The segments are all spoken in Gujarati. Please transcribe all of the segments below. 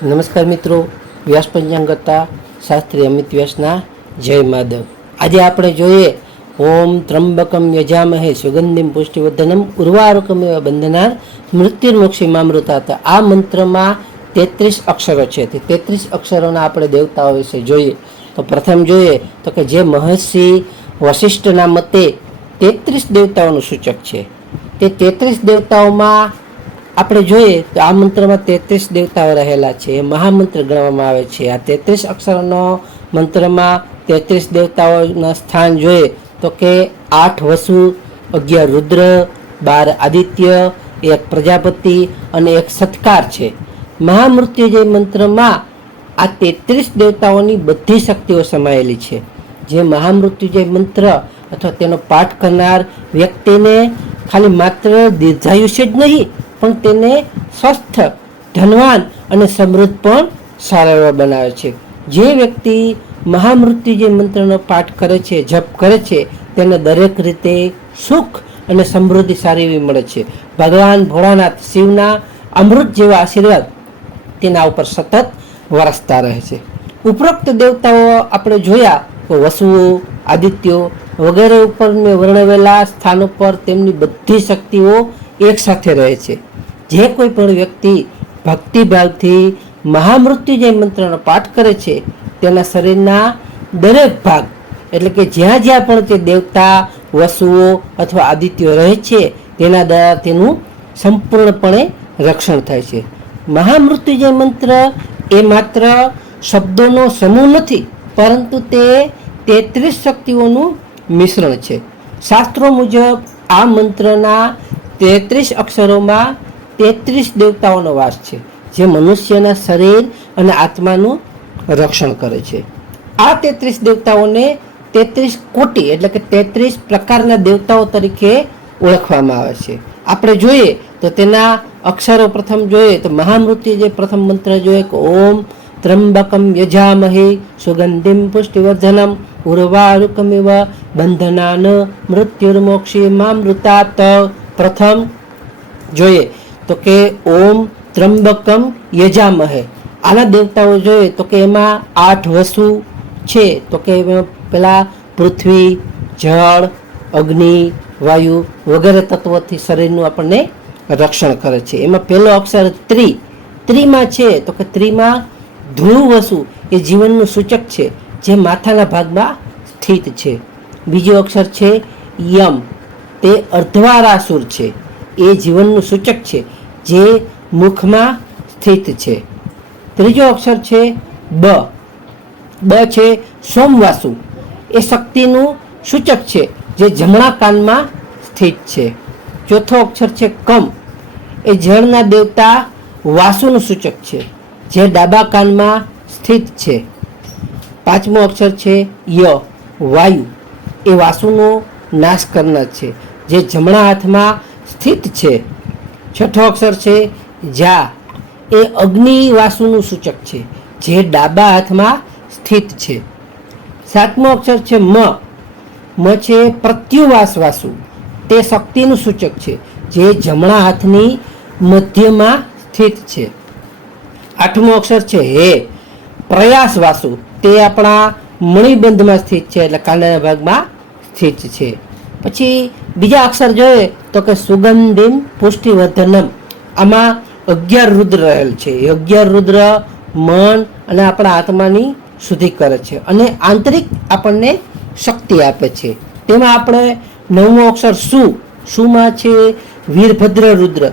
નમસ્કાર મિત્રો, વ્યાસ પંચાંગતા શાસ્ત્રી અમિત વ્યાસના જય માધવ. આજે આપણે જોઈએ ઓમ ત્રંબકમ યજામહે સુગંધિમ પુષ્ટિવર્ધનમ ઉર્વારુકમેવ બંધનાર મૃત્યુર્મોક્ષીમામૃતાત. આ મંત્રમાં 33 અક્ષરો છે. તે 33 અક્ષરોના આપણે દેવતાઓ વિશે જોઈએ. તો પ્રથમ જોઈએ તો કે જે મહર્ષિ વશિષ્ઠના મતે 33 દેવતાઓનું સૂચક છે. તે 33 દેવતાઓમાં આપણે જોઈએ તો આ મંત્રમાં 33 દેવતાઓ રહેલા છે. એ મહામંત્ર ગણવામાં આવે છે. આ 33 અક્ષરનો મંત્રમાં 33 દેવતાઓના સ્થાન જોઈએ તો કે 8 વસુ, 11 રુદ્ર, 12 આદિત્ય, 1 પ્રજાપતિ અને 1 સત્કાર છે. મહામૃત્યુંજય મંત્રમાં આ 33 દેવતાઓની બધી શક્તિઓ સમાયેલી છે. જે મહામૃત્યુંજય મંત્ર અથવા તેનો પાઠ કરનાર વ્યક્તિને ખાલી માત્ર દીર્ઘાયુષ્ય જ નહીં પણ તેને સ્વસ્થ, ધનવાન અને સમૃદ્ધ પણ સારા એવા બનાવે છે. જે વ્યક્તિ મહામૃત્યુંજય મંત્રનો પાઠ કરે છે, જપ કરે છે, તેને દરેક રીતે સુખ અને સમૃદ્ધિ સારી એવી મળે છે. ભગવાન ભોળાનાથ શિવના અમૃત જેવા આશીર્વાદ તેના ઉપર સતત વરસતા રહે છે. ઉપરોક્ત દેવતાઓ આપણે જોયા તો વસુઓ, આદિત્યો વગેરે ઉપર વર્ણવેલા સ્થાનો પર તેમની બધી શક્તિઓ એક સાથે રહે છે. જે કોઈ પણ વ્યક્તિ ભક્તિભાવથી મહામૃત્યુંજય મંત્રનો પાઠ કરે છે તેના શરીરના દરેક ભાગ એટલે કે જ્યાં જ્યાં પણ તે દેવતા, વસુઓ અથવા આદિત્યો રહે છે તેના દ્વારા તેનું સંપૂર્ણપણે રક્ષણ થાય છે. મહામૃત્યુંજય મંત્ર એ માત્ર શબ્દોનો સમૂહ નથી પરંતુ તે 33 શક્તિઓનું મિશ્રણ છે. શાસ્ત્રો મુજબ આ મંત્રના 33 અક્ષરોમાં 33 દેવતાઓનો વાસ છે જે મનુષ્યના શરીર અને આત્માનું રક્ષણ કરે છે. આ 33 દેવતાઓને 33 કોટી એટલે કે 33 પ્રકારના દેવતાઓ તરીકે ઓળખવામાં આવે છે. આપણે જોઈએ તો તેના અક્ષરો પ્રથમ જોઈએ તો મહામૃત્યુંજય પ્રથમ મંત્ર જોઈએ કે ઓમ ત્રંબકમ યજામહે સુગંધિમ પુષ્ટિવર્ધનમ ઉર્વારુકમિવ બંધનાન મૃત્યુર્મોક્ષીમામૃતાત. પ્રથમ જોઈએ તો કે ઓમ ત્રંબકમ યજામહે. આના દેવતાઓ જોઈએ તો કે એમાં 8 વસુ છે. તો કે પેલા પૃથ્વી, જળ, અગ્નિ, વાયુ વગેરે તત્વોથી શરીરનું આપણને રક્ષણ કરે છે. એમાં પહેલો અક્ષર ત્રીમાં છે તો કે ત્રીમાં ધ્રુવ વસુ એ જીવનનું સૂચક છે જે માથાના ભાગમાં સ્થિત છે. બીજો અક્ષર છે યમ, તે અર્ધવારાસુર છે. એ જીવનનું સૂચક છે જે મુખમાં સ્થિત છે. ત્રીજો અક્ષર છે બ છે સોમવાસુ, એ શક્તિનું સૂચક છે જે જમણા કાનમાં સ્થિત છે. ચોથો અક્ષર છે કમ, એ જળના દેવતા વાસુનું સૂચક છે જે ડાબા કાનમાં સ્થિત છે. પાંચમો અક્ષર છે ય, વાયુ, એ વાસુનો નાશ કરનાર છે જે જમણા હાથમાં સ્થિત છે. છઠ્ઠો અક્ષર છે જા, એ અગ્નિ વાસુનું સૂચક છે જે ડાબા હાથમાં સ્થિત છે. સાતમો અક્ષર છે મ છે પ્રત્યુવાસ વાસુ, તે શક્તિનું સૂચક છે જે જમણા હાથની મધ્યમાં સ્થિત છે. આઠમો અક્ષર છે હે, પ્રયાસ વાસુ, તે આપણા મણિબંધમાં સ્થિત છે એટલે કાંડાના ભાગમાં સ્થિત છે. પછી બીજા અક્ષર જોઈએ તો કે સુગંધિમ પુષ્ટિવર્ધનમ. આમાં 11 રુદ્ર રહેલ છે. 11 રુદ્ર મન અને આપણા આત્માની શુદ્ધિ કરે છે અને આંતરિક આપણને શક્તિ આપે છે. તેમાં આપણે 9મો અક્ષર સુમાં છે વીરભદ્ર રુદ્ર,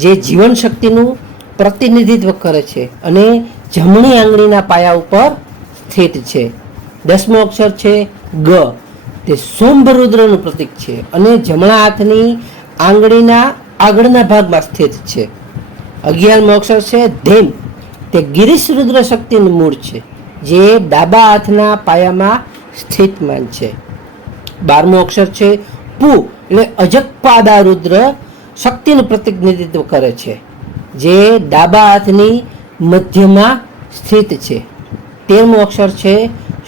જે જીવન શક્તિનું પ્રતિનિધિત્વ કરે છે અને જમણી આંગળીના પાયા ઉપર સ્થિત છે. 10મો અક્ષર છે ગ, તે સોમભ રુદ્રનું પ્રતીક છે અને જમણા હાથની આંગળીના આગળના ભાગમાં સ્થિત છે. 11મો અક્ષર છે ધેમ, તે ગિરીશ રુદ્ર શક્તિનું મૂળ છે જે ડાબા હાથના પાયામાં સ્થિતમાન છે. 12મો અક્ષર છે પુ, એટલે અજગપાદા રુદ્ર શક્તિનું પ્રતિનિધિત્વ કરે છે જે ડાબા હાથની મધ્યમાં સ્થિત છે. 13મો અક્ષર છે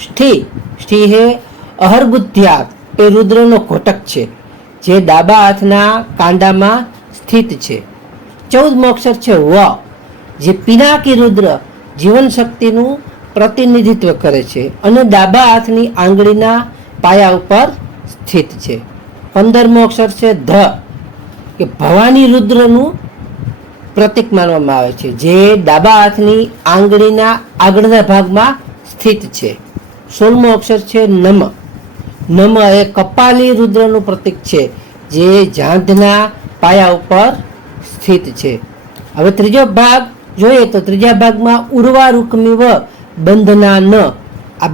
ષ્ઠી હે અહર્બુદ્ધ્યાત, એ રુદ્રનો ઘટક છે જે ડાબા હાથના કાંડામાં સ્થિત છે. 14મો અક્ષર છે વ, જે પિનાકી રુદ્ર જીવન શક્તિનું પ્રતિનિધિત્વ કરે છે અને ડાબા હાથની આંગળીના પાયા ઉપર સ્થિત છે. 15મો અક્ષર છે ધ, કે ભવાની રુદ્રનું પ્રતીક માનવામાં આવે છે, જે ડાબા હાથની આંગળીના આગળના ભાગમાં સ્થિત છે. 16મો અક્ષર છે નમ. નમ એ કપાલી રુદ્રનું પ્રતીક છે, જે જાંઘના પાયા ઉપર સ્થિત છે. હવે ત્રીજો ભાગ જોઈએ તો ત્રીજા ભાગમાં ઉર્વા રૂકમિવ બંધના ન, આ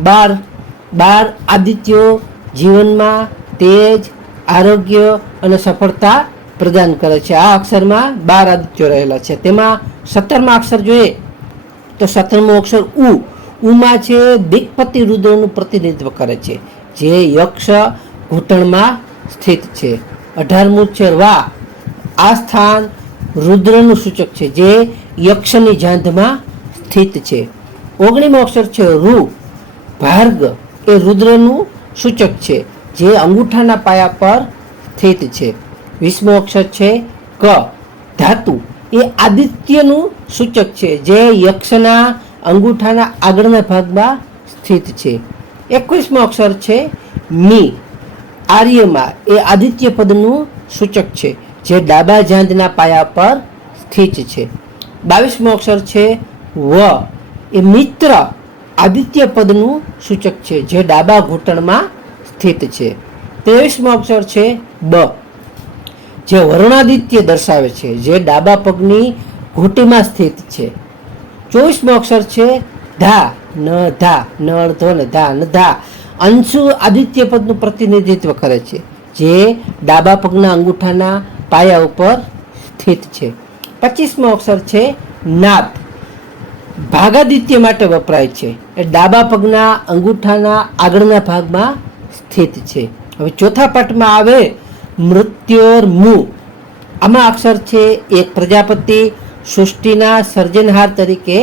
12 આદિત્યો જીવનમાં તેજ, આરોગ્ય અને સફળતા પ્રદાન કરે છે. આ અક્ષરમાં 12 આદિત્યો રહેલા છે. તેમાં 17મા અક્ષર જોઈએ તો 17મો અક્ષર ઉ. ઉમાં છે દિગ્પતિ રુદ્રનું પ્રતિનિધિત્વ કરે છે, જે યક્ષ ઘૂંટણમાં સ્થિત છે. 18મું છે વા. આ સ્થાન રુદ્રનું સૂચક છે, જે યક્ષની જાંઘમાં સ્થિત છે. 19મો અક્ષર છે રૂ. ભાર્ગ એ રુદ્રનું સૂચક છે, જે અંગૂઠાના પાયા પર સ્થિત છે. 20મો અક્ષર છે ક. ધાતુ એ આદિત્યનું સૂચક છે, જે યક્ષના અંગૂઠાના આગળના ભાગમાં સ્થિત છે. 21મો અક્ષર છે મી. આર્યમાં એ આદિત્ય પદનું સૂચક છે, જે ડાબા જાંઘના પાયા પર સ્થિત છે. 22મો અક્ષર છે વ. એ મિત્ર આદિત્ય પદનું સૂચક છે, જે ડાબા ઘૂંટણમાં સ્થિત છે. 23મો અક્ષર છે બ, જે વરુણાદિત્ય દર્શાવે છે, જે ડાબા પગની ઘૂંટીમાં સ્થિત છે. 24મો અક્ષર છે ધા. ન ધા, ન અડધો ને ધા, ન ધા. અંશુ આદિત્ય પદનું પ્રતિનિધિત્વ કરે છે, જે ડાબા પગના અંગૂઠાના પાયા ઉપર સ્થિત છે. 25મો અક્ષર છે નાદ. ભાગાદિત્ય માટે વપરાય છે, એ ડાબા પગના અંગૂઠાના આગળના ભાગમાં સ્થિત છે. હવે ચોથા પાઠમાં આવે મૃત્યોર્મુ. આમાં અક્ષર છે એક પ્રજાપતિ સૃષ્ટિના સર્જનહાર તરીકે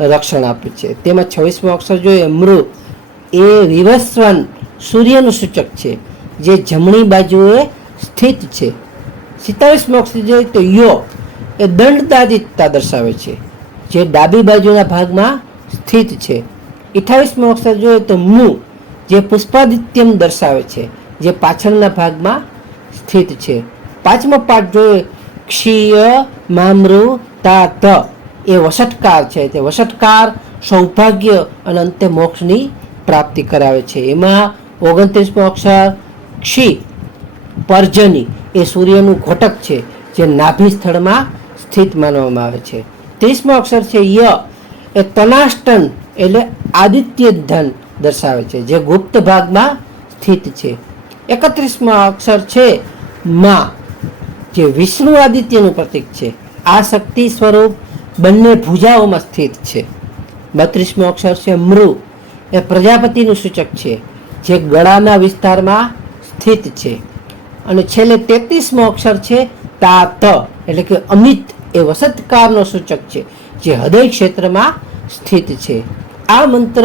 રક્ષણ આપે છે. તેમાં 26મો અક્ષર જોઈએ મૃ. એ વિવસ્વન સૂર્યનું સૂચક છે, જે જમણી બાજુએ સ્થિત છે. 27મો અક્ષર જોઈએ તો યો. એ દંડદાદિત્યતા દર્શાવે છે, જે ડાબી બાજુના ભાગમાં સ્થિત છે. 28મો અક્ષર જોઈએ તો મુ, જે પુષ્પાદિત્યમ દર્શાવે છે, જે પાછળના ભાગમાં સ્થિત છે. 5મો પાઠ જોઈએ ક્ષીય મામૃ તા ત. એ વસટકાર છે, તે વસટકાર સૌભાગ્ય અને અંતે મોક્ષની પ્રાપ્તિ કરાવે છે. એમાં 29મો અક્ષર ક્ષી. પર્જની એ સૂર્યનું ઘટક છે, જે નાભી સ્થળમાં સ્થિત માનવામાં આવે છે. 30મો અક્ષર છે ય. એ તનાષ્ટન એટલે આદિત્ય ધન દર્શાવે છે, જે ગુપ્ત ભાગમાં સ્થિત છે. 31મો અક્ષર છે મા, જે વિષ્ણુ આદિત્યનું પ્રતીક છે. આ શક્તિ સ્વરૂપ બંને ભુજાઓમાં સ્થિત છે. 32મો અક્ષર છે મૃ. એ પ્રજાપતિનું સૂચક છે, જે ગળાના વિસ્તારમાં સ્થિત છે. અને છેલ્લે 33મો અક્ષર છે તા ત, એટલે કે અમિત. એ વસતકારનો સૂચક છે, જે હૃદય ક્ષેત્રમાં સ્થિત છે. આ મંત્ર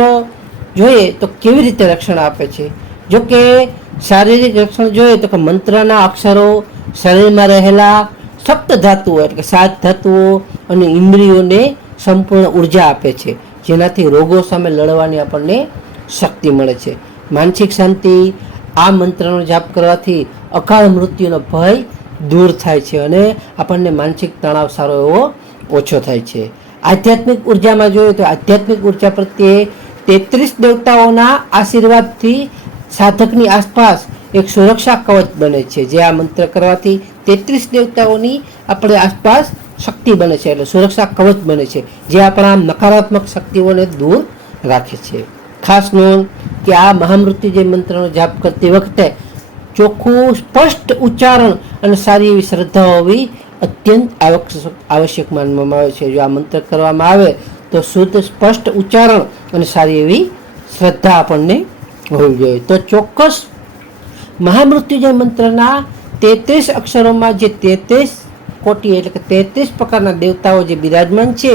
જોઈએ તો કેવી રીતે રક્ષણ આપે છે? જો કે શારીરિક રક્ષણ જોઈએ તો કે મંત્રના અક્ષરો શરીરમાં રહેલા સપ્ત ધાતુઓ એટલે કે 7 ધાતુઓ અને ઇન્દ્રિયોને સંપૂર્ણ ઉર્જા આપે છે, જેનાથી રોગો સામે લડવાની આપણને શક્તિ મળે છે. માનસિક શાંતિ, આ મંત્રનો જાપ કરવાથી અકાળ મૃત્યુનો ભય દૂર થાય છે અને આપણને માનસિક તણાવ સારો એવો ઓછો થાય છે. આધ્યાત્મિક ઉર્જામાં જોઈએ તો આધ્યાત્મિક ઉર્જા પ્રત્યે 33 દેવતાઓના આશીર્વાદથી સાધકની આસપાસ એક સુરક્ષા કવચ બને છે. જે આ મંત્ર કરવાથી 33 દેવતાઓની આપણે આસપાસ શક્તિ બને છે, એટલે સુરક્ષા કવચ બને છે, જે આપણા નકારાત્મક શક્તિઓને દૂર રાખે છે. ખાસ નોંધ કે આ મહામૃત્યુંજય મંત્રનો જાપ કરતી વખતે ચોખ્ખું સ્પષ્ટ ઉચ્ચારણ અને સારી એવી શ્રદ્ધા હોવી અત્યંત આવશ્યક માનવામાં આવે છે. જો આ મંત્ર કરવામાં આવે તો શુદ્ધ સ્પષ્ટ ઉચ્ચારણ અને સારી એવી શ્રદ્ધા આપણને હોવી જોઈએ. તો ચોક્કસ મહામૃત્યુંજય મંત્રના 33 અક્ષરોમાં જે 33 કોટી એટલે કે 33 પ્રકારના દેવતાઓ જે બિરાજમાન છે,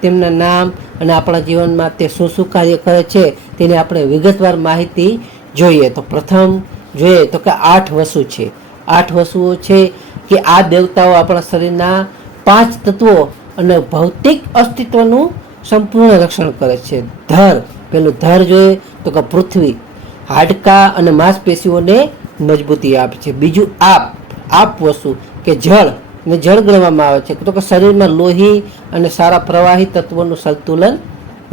તેમના નામ અને આપણા જીવનમાં તે શું શું કાર્ય કરે છે તેની આપણે વિગતવાર માહિતી જોઈએ. તો પ્રથમ જોઈએ તો કે 8 વસુ છે. 8 વસુઓ છે કે આ દેવતાઓ આપણા શરીરના 5 તત્વો અને ભૌતિક અસ્તિત્વનું સંપૂર્ણ રક્ષણ કરે છે. ધર, પેલું ધર જોઈએ તો કે પૃથ્વી, હાડકા અને માંસપેશીઓને મજબૂતી આપે છે. બીજું આપ વસ્તુ કે જળ, ને જળ ગણવામાં આવે છે તો કે શરીરમાં લોહી અને સારા પ્રવાહી તત્વોનું સંતુલન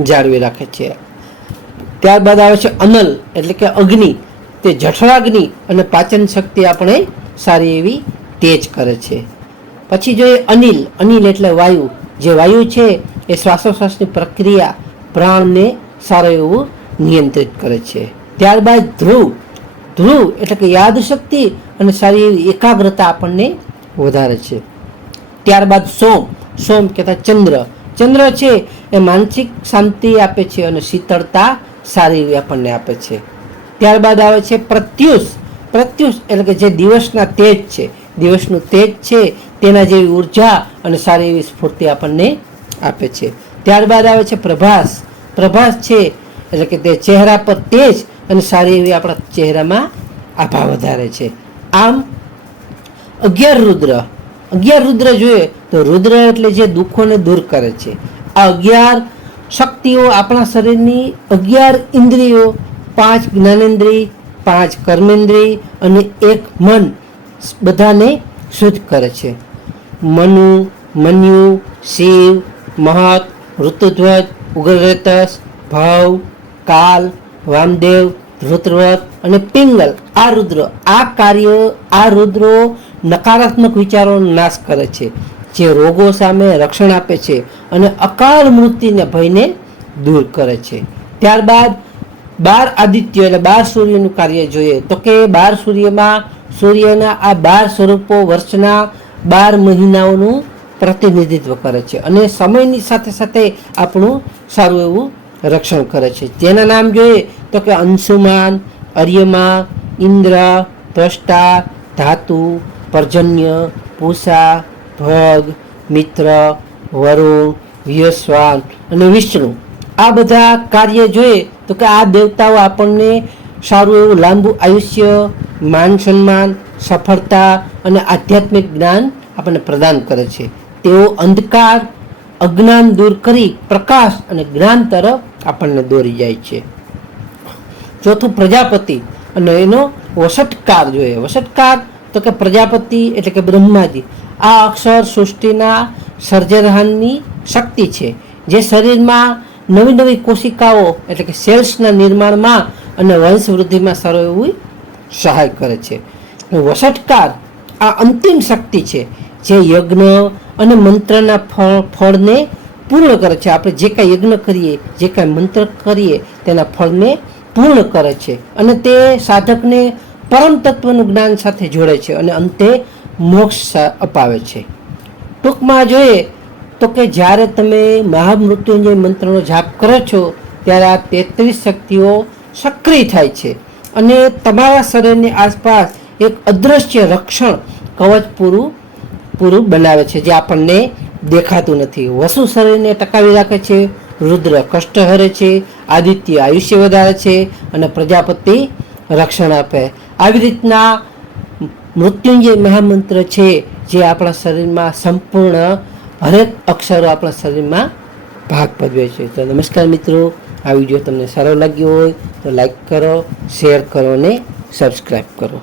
જાળવી રાખે છે. ત્યારબાદ આવે છે અનલ એટલે કે અગ્નિ, તે જઠરાગ્નિ અને પાચન શક્તિ આપણે સારી એવી તેજ કરે છે. પછી જોઈએ અનિલ. અનિલ એટલે વાયુ. જે વાયુ છે એ શ્વાસોશ્વાસની પ્રક્રિયા, પ્રાણને સારું એવું નિયંત્રિત કરે છે. ત્યારબાદ ધ્રુવ. ધ્રુવ એટલે કે યાદશક્તિ અને સારી એવી એકાગ્રતા આપણને વધારે છે. ત્યારબાદ સોમ. સોમ કહેતા ચંદ્ર. ચંદ્ર છે એ માનસિક શાંતિ આપે છે અને શીતળતા સારી એવી આપણને આપે છે. ત્યારબાદ આવે છે પ્રત્યુષ. પ્રત્યુષ એટલે કે જે દિવસના તેજ છે, દિવસનું તેજ છે તેના જેવી ઉર્જા અને સારી એવી સ્ફૂર્તિ આપણને આપે છે. ત્યારબાદ આવે છે પ્રભાસ. પ્રભાસ છે એટલે કે તે ચહેરા પર તેજ અને સારી એવી આપણા ચહેરામાં આભા વધારે છે. આમ 11 રુદ્ર. 11 રુદ્ર જોઈએ તો રુદ્ર એટલે જે દુઃખોને દૂર કરે છે. આ 11 શક્તિઓ આપણા શરીરની 11 ઇન્દ્રિયો, 5 જ્ઞાનેન્દ્રિય, 5 કર્મેન્દ્રિય અને 1 મન બધાને શુદ્ધ કરે છે. મનુ, મન્યુ, શિવ, મહત, ઋતુધ્વજ, ઉગ્રરેતસ, ભવ, કાલ, વામદેવ, ધૃતવ્રત અને પિંગલ. આ રુદ્રો નકારાત્મક વિચારોનો નાશ કરે છે, જે રોગો સામે રક્ષણ આપે છે અને અકાળ મૃત્યુને ભયને દૂર કરે છે. ત્યારબાદ 12 આદિત્ય એટલે 12 સૂર્યનું કાર્ય જોઈએ તો કે 12 સૂર્યમાં સૂર્યના આ 12 સ્વરૂપો વર્ષના 12 મહિનાઓનું પ્રતિનિધિત્વ કરે છે અને સમયની સાથે સાથે આપણું સારું એવું રક્ષણ કરે છે. જેના નામ જોઈએ તો કે અંશુમાન, અર્યમા, ઇન્દ્ર, ત્વષ્ટા, ધાતુ, પર્જન્ય, પૂષા, ભગ, મિત્ર, વરુણ, વિયસ્વાન અને વિષ્ણુ. આ બધા કાર્ય જોઈએ તો કે આ દેવતાઓ આપણને સારું એવું લાંબુ આયુષ્ય, માન સન્માન, સફળતા અને આધ્યાત્મિક જ્ઞાન આપણને પ્રદાન કરે છે. તેઓ અંધકાર, અજ્ઞાન દૂર કરી પ્રકાશ અને જ્ઞાન તરફ આપણને દોરી જાય છે. ચોથું પ્રજાપતિ અને એનો વસટકાર જોઈએ. વસટકાર તો કે પ્રજાપતિ એટલે કે બ્રહ્માજી. આ અક્ષર સૃષ્ટિના સર્જનહારની શક્તિ છે, જે શરીરમાં નવી નવી કોશિકાઓ એટલે કે સેલ્સના નિર્માણમાં અને વંશ વૃદ્ધિમાં સારું એવું સહાય કરે છે. વસટકાર આ અંતિમ શક્તિ છે, જે યજ્ઞ અને મંત્રના ફળને પૂર્ણ કરે છે. આપણે જે કાંઈ યજ્ઞ કરીએ, જે કાંઈ મંત્ર કરીએ તેના ફળને પૂર્ણ કરે છે અને તે સાધકને પરમ તત્વનું જ્ઞાન સાથે જોડે છે અને અંતે મોક્ષ અપાવે છે. ટૂંકમાં જોઈએ તો કે જ્યારે તમે મહામૃત્યુંજય મંત્રનો જાપ કરો છો ત્યારે આ 33 શક્તિઓ સક્રિય થાય છે અને તમારા શરીરની આસપાસ એક અદૃશ્ય રક્ષણ કવચ પૂરું બનાવે છે, જે આપણને દેખાતું નથી. વસુ શરીરને ટકાવી રાખે છે, રુદ્ર કષ્ટ હરે છે, આદિત્ય આયુષ્ય વધારે છે અને પ્રજાપતિ રક્ષણ આપે. આવી રીતના મૃત્યુંજય મહામંત્ર છે જે આપણા શરીરમાં સંપૂર્ણ હરેક અક્ષરો આપણા શરીરમાં ભાગ ભજવે છે. તો નમસ્કાર મિત્રો, આ વિડીયો તમને સારો લાગ્યો હોય તો લાઈક કરો, શેર કરો અને સબસ્ક્રાઈબ કરો.